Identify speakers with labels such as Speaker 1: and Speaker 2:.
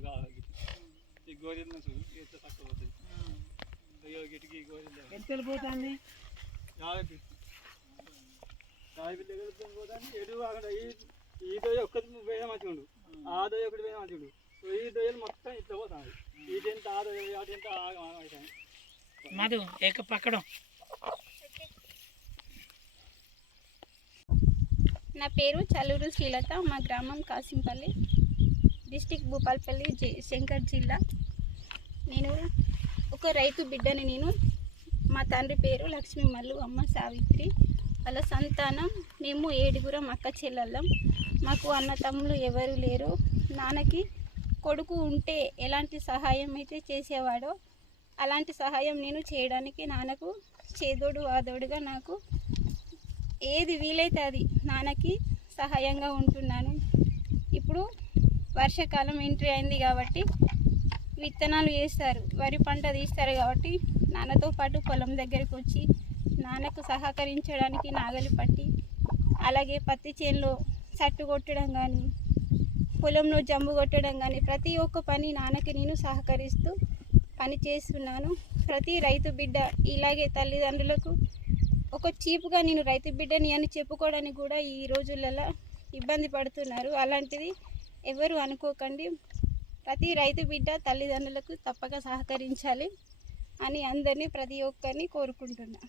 Speaker 1: కావాలి ఈ గోరీలు చూడు ఎంత తక్కువ పోతుంది అయ్యో గిటికి గోరీలు
Speaker 2: ఎంత వెళ్ళిపోతుంది?
Speaker 1: యాభై ఫీట్ యాభై ఫీట్ దగ్గర పోతాను ఎటు అక్కడ ఈ దొయ్య ఒక్కటి ఆ దొయ్య ఒకటి ఈ దొయ్యలు మొత్తం ఇట్లా ఆ దొయ్య
Speaker 2: మధు ఏక పక్కడం
Speaker 3: నా పేరు చల్లూరు శ్రీలత. మా గ్రామం కాసింపల్లి. డిస్టిక్ భూపాల్పల్లి శంకర్ జిల్లా. నేను ఒక రైతు బిడ్డని నేను. మా తండ్రి పేరు లక్ష్మీ మల్లు అమ్మ సావిత్రి. వాళ్ళ సంతానం మేము ఏడుగురం అక్క చెల్లెళ్ళం. మాకు అన్నతమ్ములు ఎవరు లేరు. నాన్నకి కొడుకు ఉంటే ఎలాంటి సహాయం అయితే చేసేవాడో అలాంటి సహాయం నేను చేయడానికి నాన్నకు చేదోడు ఆదోడుగా నాకు ఏది వీలైతే అది నాన్నకి సహాయంగా ఉంటున్నాను. ఇప్పుడు వర్షాకాలం ఎంట్రీ అయింది కాబట్టి విత్తనాలు వేస్తారు వరి పంట తీస్తారు కాబట్టి నాన్నతో పాటు పొలం దగ్గరికి వచ్చి నాన్నకు సహకరించడానికి నాగలి పట్టి అలాగే పత్తి చేనులో సట్టు కొట్టడం కానీ పొలంలో జంబు కొట్టడం కానీ ప్రతి ఒక్క పని నాన్నకి నేను సహకరిస్తూ పని చేస్తున్నాను. ప్రతి రైతు బిడ్డ ఇలాగే తల్లిదండ్రులకు ఒక చీపుగా నేను రైతు బిడ్డని అని చెప్పుకోవడానికి కూడా ఈ రోజులలో ఇబ్బంది పడుతున్నారు. అలాంటిది ఎవరు అనుకోకండి. ప్రతి రైతు బిడ్డ తల్లిదండ్రులకు తప్పక సహకరించాలి అని అందరినీ ప్రతి ఒక్కరిని కోరుకుంటున్నా.